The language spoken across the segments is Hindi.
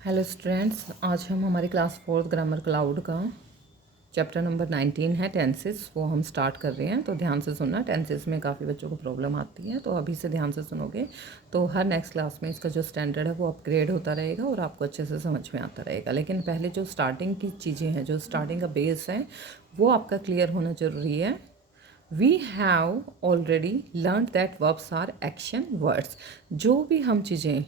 हेलो स्टूडेंट्स, आज हम हमारी क्लास 4th ग्रामर क्लाउड का चैप्टर नंबर 19 है टेंसेस, वो हम स्टार्ट कर रहे हैं। तो ध्यान से सुनना, टेंसेस में काफ़ी बच्चों को प्रॉब्लम आती है, तो अभी से ध्यान से सुनोगे तो हर नेक्स्ट क्लास में इसका जो स्टैंडर्ड है वो अपग्रेड होता रहेगा और आपको अच्छे से समझ में आता रहेगा। लेकिन पहले जो स्टार्टिंग की चीज़ें हैं, जो स्टार्टिंग का बेस है, वो आपका क्लियर होना ज़रूरी है। We have already learn that verbs are action words. जो भी हम चीज़ें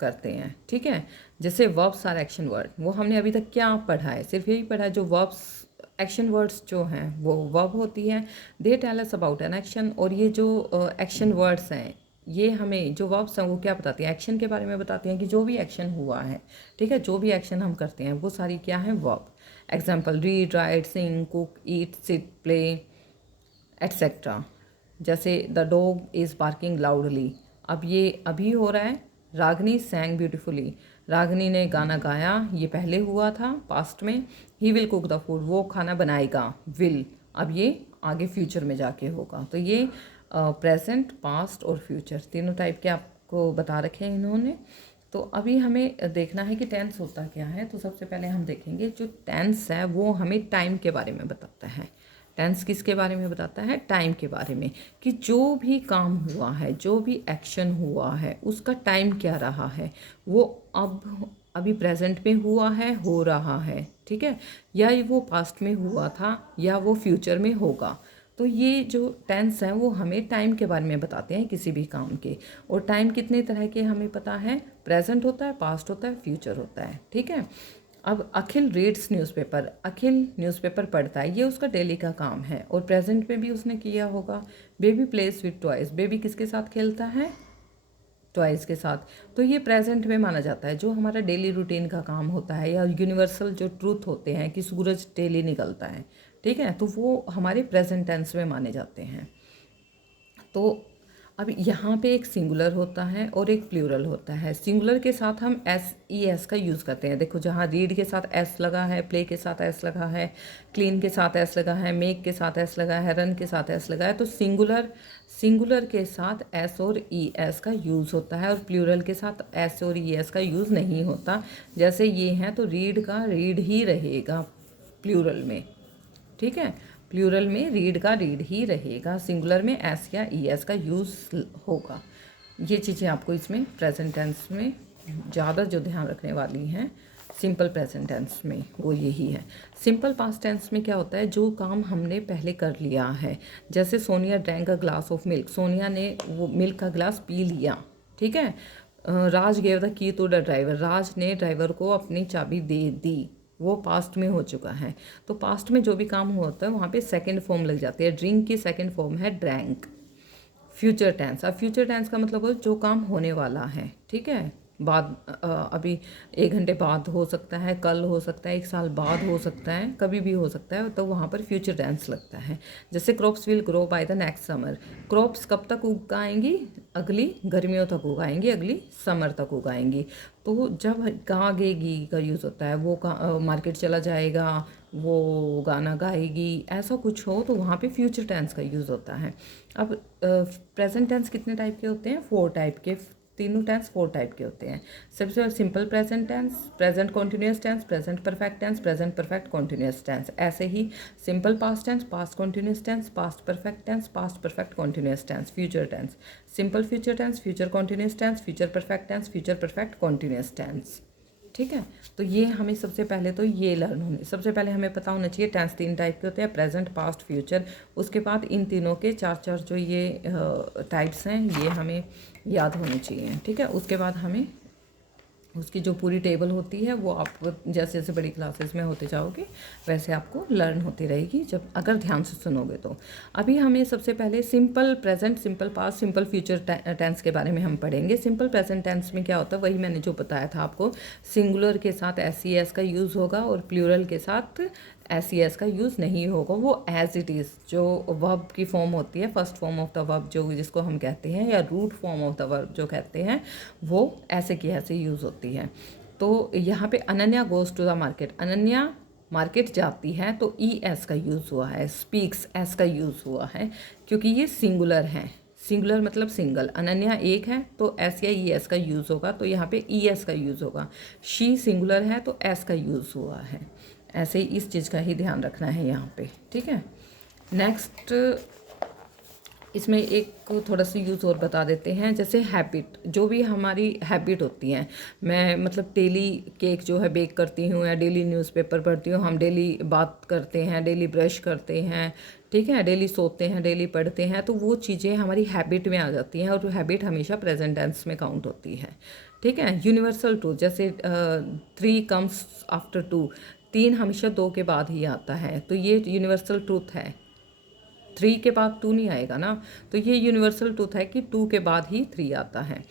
करते हैं, ठीक है, जैसे वर्ब्स आर एक्शन वर्ड, वो हमने अभी तक क्या पढ़ा है? सिर्फ यही पढ़ा है। जो वर्ब्स एक्शन वर्ड्स जो हैं वो वर्ब होती हैं, they tell us about an action. और ये जो एक्शन वर्ड्स हैं, ये हमें जो वर्ब्स हैं वो क्या बताती हैं? एक्शन के बारे में बताती हैं कि जो भी एक्शन हुआ है, ठीक है, जो भी एक्शन हम करते हैं वो सारी क्या है? वर्ब। एग्जाम्पल, रीड, राइट, सिंग, कुक, ईट, सिट, प्ले, एट्सेट्रा। जैसे the dog is barking loudly, अब ये अभी हो रहा है। रागनी सैंग ब्यूटिफुली, रागनी ने गाना गाया, ये पहले हुआ था पास्ट में। He will cook the food, वो खाना बनाएगा, विल, अब ये आगे फ्यूचर में जाके होगा। तो ये प्रेजेंट, पास्ट और फ्यूचर तीनों टाइप के आपको बता रखे हैं इन्होंने। तो अभी हमें देखना है कि टेंस होता क्या है। तो सबसे पहले हम देखेंगे जो टेंस है वो हमें टाइम के बारे में बताता है। टेंस किसके बारे में बताता है? टाइम के बारे में, कि जो भी काम हुआ है, जो भी एक्शन हुआ है, उसका टाइम क्या रहा है, वो अभी प्रेजेंट में हुआ है, हो रहा है, ठीक है, या ये वो पास्ट में हुआ था, या वो फ्यूचर में होगा। तो ये जो टेंस हैं वो हमें टाइम के बारे में बताते हैं किसी भी काम के। और टाइम कितने तरह के हमें पता है? प्रेजेंट होता है, पास्ट होता है, फ्यूचर होता है, ठीक है। अब अखिल रीड्स न्यूज़पेपर, अखिल न्यूज़पेपर पढ़ता है, ये उसका डेली का काम है और प्रेजेंट में भी उसने किया होगा। Baby place with toys, baby किसके साथ खेलता है? टॉयज़ के साथ। तो ये प्रेजेंट में माना जाता है। जो हमारा डेली रूटीन का काम होता है या यूनिवर्सल जो ट्रूथ होते हैं कि सूरज डेली निकलता है, ठीक है, तो वो हमारे प्रेजेंट टेंस में माने जाते हैं। तो अब यहाँ पे एक सिंगुलर होता है और एक प्लूरल होता है। सिंगुलर के साथ हम एस ई एस का यूज़ करते हैं। देखो, जहाँ रीड के साथ एस लगा है, प्ले के साथ एस लगा है, क्लीन के साथ एस लगा है, मेक के साथ एस लगा है, रन के साथ एस लगा है। तो सिंगुलर के साथ एस और ई एस का यूज़ होता है और प्लूरल के साथ एस और ई एस का यूज़ नहीं होता। जैसे ये हैं तो रीड का रीड ही रहेगा प्लूरल में, ठीक है, प्लूरल में रीड का रीड ही रहेगा, सिंगुलर में एस या ई एस का यूज़ होगा। ये चीज़ें आपको इसमें प्रेजेंट टेंस में ज़्यादा जो ध्यान रखने वाली हैं सिंपल प्रेजेंट टेंस में, वो यही है। सिंपल पास्ट टेंस में क्या होता है? जो काम हमने पहले कर लिया है। जैसे Sonia drank a glass of milk, Sonia ने वो मिल्क का ग्लास पी लिया, ठीक है। Raj gave the key to the driver, Raj ने ड्राइवर को अपनी चाबी दे दी, वो पास्ट में हो चुका है। तो पास्ट में जो भी काम होता है वहाँ पे सेकंड फॉर्म लग जाती है। ड्रिंक की सेकंड फॉर्म है ड्रैंक। फ्यूचर टेंस, अब फ्यूचर टेंस का मतलब हो जो काम होने वाला है, ठीक है, बाद अभी 1 घंटे बाद हो सकता है, कल हो सकता है, 1 साल बाद हो सकता है, कभी भी हो सकता है, तो वहाँ पर फ्यूचर टेंस लगता है। जैसे crops will grow by the next summer, crops कब तक उगाएंगी? अगली गर्मियों तक उगाएंगी, अगली समर तक उगाएंगी। तो जब गागेगी का यूज़ होता है, वो मार्केट चला जाएगा, वो गाना गाएगी, ऐसा कुछ हो तो वहाँ पे फ्यूचर टेंस का यूज़ होता है। अब प्रेजेंट टेंस कितने टाइप के होते हैं? 4 टाइप के, तीनों टेंस 4 टाइप के होते हैं। सबसे पहले simple present tense, present continuous tense, present perfect tense, present perfect continuous tense. ऐसे ही simple past tense, past continuous tense, past perfect tense, past perfect continuous tense, future tense, simple future tense, future continuous tense, future perfect tense, future perfect continuous tense, ठीक है। तो ये हमें सबसे पहले तो ये लर्न होने, सबसे पहले हमें पता होना चाहिए टेंस 3 टाइप के होते हैं, प्रेजेंट, पास्ट, फ्यूचर। उसके बाद इन तीनों के 4 जो ये टाइप्स हैं ये हमें याद होने चाहिए, ठीक है। उसके बाद हमें उसकी जो पूरी टेबल होती है वो आप जैसे जैसे बड़ी क्लासेस में होते जाओगे वैसे आपको लर्न होती रहेगी, जब अगर ध्यान से सुनोगे तो। अभी हमें सबसे पहले simple present, simple past, simple future tense के बारे में हम पढ़ेंगे। सिंपल प्रेजेंट टेंस में क्या होता है? वही मैंने जो बताया था आपको, सिंगुलर के साथ एस ई एस का यूज़ होगा और प्लूरल के साथ एस ई एस का यूज़ नहीं होगा। वो एज इट इज़ जो वर्ब की फॉर्म होती है, first form of the verb जो जिसको हम कहते हैं, या root form of the verb जो कहते हैं, वो ऐसे की ऐसे यूज़ होती है। तो यहाँ पे Ananya goes to the market, Ananya market जाती है, तो ई एस का यूज़ हुआ है। स्पीक्स एस का यूज़ हुआ है क्योंकि ये सिंगुलर हैं, सिंगुलर मतलब सिंगल, अनन्या एक है तो एस या ई एस का यूज़ होगा, तो यहाँ पे ई एस का यूज़ होगा। शी सिंगुलर है तो एस का यूज़ हुआ है। ऐसे ही इस चीज़ का ही ध्यान रखना है यहाँ पे, ठीक है। नेक्स्ट इसमें एक थोड़ा सा यूज़ और बता देते हैं, जैसे हैबिट, जो भी हमारी हैबिट होती हैं। मैं मतलब डेली केक जो है बेक करती हूँ या डेली न्यूज़पेपर पढ़ती हूँ, हम डेली बात करते हैं, डेली ब्रश करते हैं, ठीक है, डेली सोते हैं, डेली पढ़ते हैं, तो वो चीज़ें हमारी हैबिट में आ जाती हैं और हैबिट हमेशा प्रेजेंट टेंस में काउंट होती है, ठीक है। यूनिवर्सल ट्रूथ, जैसे 3 कम्स आफ्टर 2, 3 हमेशा 2 के बाद ही आता है, तो ये यूनिवर्सल ट्रूथ है। 3 के बाद 2 नहीं आएगा ना, तो ये यूनिवर्सल ट्रूथ है कि 2 के बाद ही 3 आता है।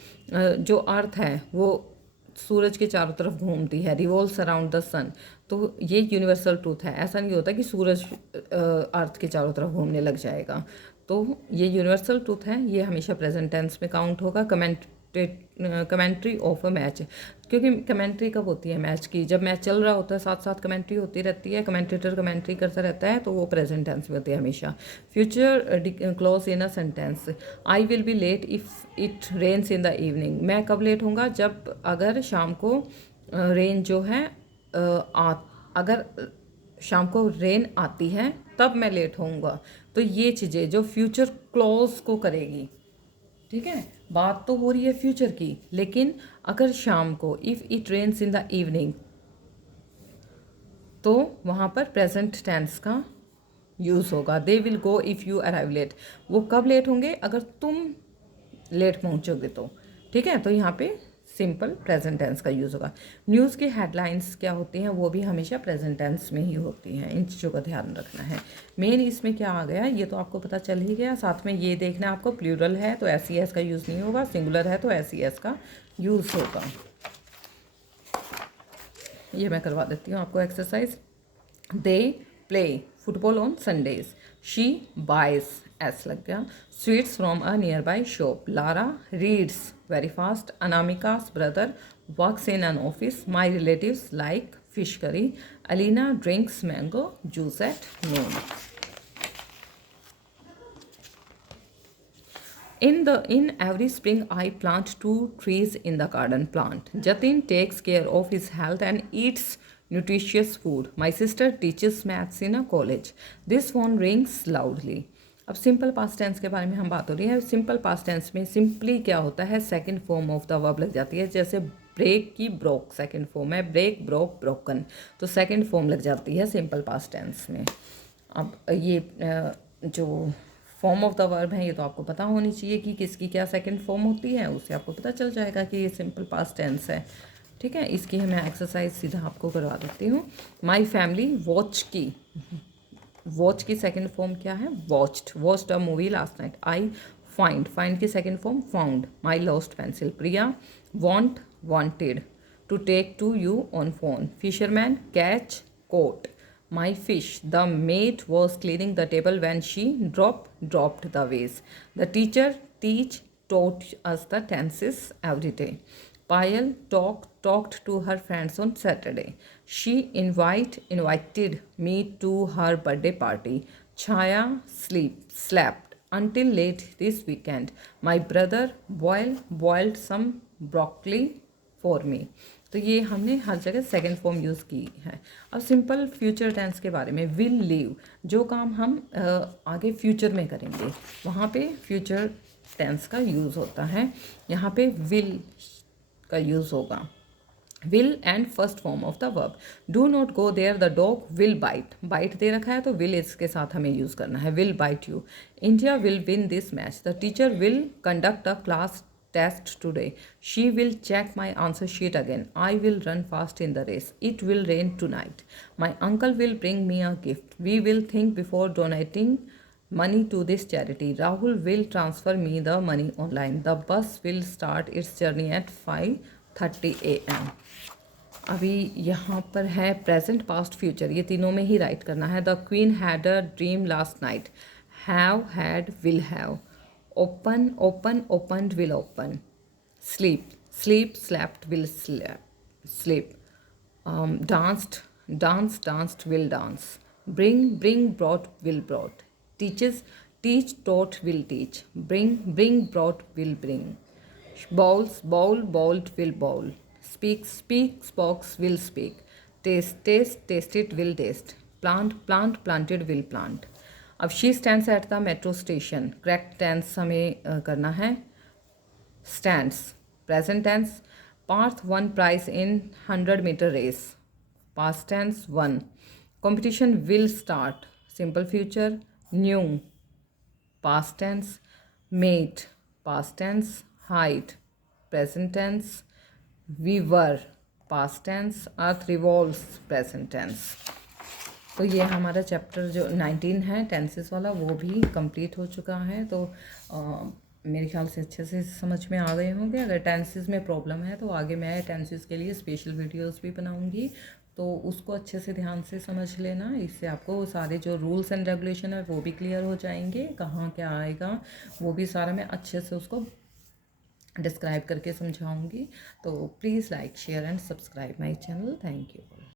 जो अर्थ है वो सूरज के चारों तरफ घूमती है, रिवॉल्व्स अराउंड द सन, तो ये यूनिवर्सल ट्रूथ है। ऐसा नहीं होता कि सूरज अर्थ के चारों तरफ घूमने लग जाएगा, तो ये यूनिवर्सल ट्रूथ है, ये हमेशा प्रेजेंट टेंस में काउंट होगा। कमेंट्री ऑफ अ मैच, क्योंकि कमेंट्री कब होती है मैच की, जब मैच चल रहा होता है, साथ साथ कमेंट्री होती रहती है, कमेंटेटर कमेंट्री करता रहता है, तो वो प्रेजेंट टेंस में होती है हमेशा। Future clause in a sentence, I will be late if it rains in the evening, मैं कब लेट होऊंगा, जब अगर शाम को रेन जो है अगर शाम को रेन आती है तब मैं लेट होऊंगा। तो ये चीज़ें जो फ्यूचर क्लॉज को करेगी, ठीक है, बात तो हो रही है फ्यूचर की, लेकिन अगर शाम को if it rains in the evening, तो वहाँ पर प्रेजेंट टेंस का यूज़ होगा। They will go if you arrive late, वो कब लेट होंगे, अगर तुम लेट पहुँचोगे तो, ठीक है, तो यहाँ पे सिंपल प्रेजेंट टेंस का यूज़ होगा। न्यूज़ की हेडलाइंस क्या होती हैं, वो भी हमेशा प्रेजेंट टेंस में ही होती हैं, इन चीज़ों का ध्यान रखना है। मेन इसमें क्या आ गया ये तो आपको पता चल ही गया, साथ में ये देखना आपको प्लूरल है तो एस ई एस का यूज़ नहीं होगा, सिंगुलर है तो एस ई एस का यूज़ होगा। ये मैं करवा देती हूँ आपको exercise. They play football on Sundays, she buys, S लग गया, sweets from a nearby shop, Lara reads very fast, Anamika's brother works in an office, my relatives like fish curry, Alina drinks mango juice at noon. In every spring I plant 2 trees in the garden plant. Jatin takes care of his health and eats nutritious food. My sister teaches maths in a college. This phone rings loudly. अब सिंपल पास्ट टेंस के बारे में हम बात हो रही है। सिंपल पास्ट टेंस में सिंपली क्या होता है, second form of the verb लग जाती है। जैसे ब्रेक की ब्रोक सेकंड फॉर्म है, ब्रेक ब्रोक ब्रोकन, तो सेकंड फॉर्म लग जाती है सिंपल पास्ट टेंस में। अब ये जो फॉर्म ऑफ द वर्ब है ये तो आपको पता होनी चाहिए कि किसकी क्या सेकंड फॉर्म होती है, उससे आपको पता चल जाएगा कि ये सिंपल पास्ट टेंस है, ठीक है। इसकी मैं एक्सरसाइज सीधा आपको करवा देती हूँ। माई फैमिली वॉच की सेकंड फॉर्म क्या है, watched a movie last night. I find की second form found. My lost pencil. Priya wanted to take to you on phone. Fisherman catch caught. My fish. The maid was cleaning the table when she dropped the vase. The teacher taught us the tenses every day. Payal talked to her friends on Saturday. She invited me to her birthday party. Chaya slept until late this weekend. My brother boiled some broccoli for me. तो ये हमने हर जगह सेकेंड फॉर्म यूज़ की है। अब सिंपल फ्यूचर टेंस के बारे में, विल लीव, जो काम हम आगे फ्यूचर में करेंगे वहाँ पे फ्यूचर टेंस का यूज़ होता है। यहाँ पे विल का यूज़ होगा, will and first form of the verb. Do not go there the dog will bite दे रखा है तो विल इसके साथ हमें यूज़ करना है, will bite you. India will win this match. The teacher will conduct a class test today. She will check my answer sheet again. I will run fast in the race. It will rain tonight. My uncle will bring me a gift. We will think before donating money to this charity. Rahul will transfer me the money online. The bus will start its journey at 5:30 a.m. अभी यहाँ पर है प्रेजेंट पास्ट फ्यूचर, ये तीनों में ही राइट करना है। The queen had a dream last night. Have had will have. opened will open. Sleep slept will sleep. Danced will dance. Bring brought will brought. Teach taught will teach, bring brought will bring, bowls bowled will bowl, speak spokes will speak, taste it will taste, planted will plant. अब she stands at the metro station, correct tense हमें करना है, stands present tense, Parth won prize in 100-meter race, past tense won, competition will start, simple future, new past tense, mate past tense, height present tense, we were past tense, earth revolves present tense. तो ये हमारा चैप्टर जो 19 है टेंसेस वाला वो भी कंप्लीट हो चुका है। तो मेरे ख्याल से अच्छे से समझ में आ गए होंगे। अगर टेंसेस में प्रॉब्लम है तो आगे मैं टेंसेस के लिए स्पेशल वीडियोस भी बनाऊंगी, तो उसको अच्छे से ध्यान से समझ लेना। इससे आपको सारे जो रूल्स एंड रेगुलेशन है वो भी क्लियर हो जाएंगे, कहाँ क्या आएगा वो भी सारा मैं अच्छे से उसको डिस्क्राइब करके समझाऊंगी। तो please like share and subscribe my channel. Thank you.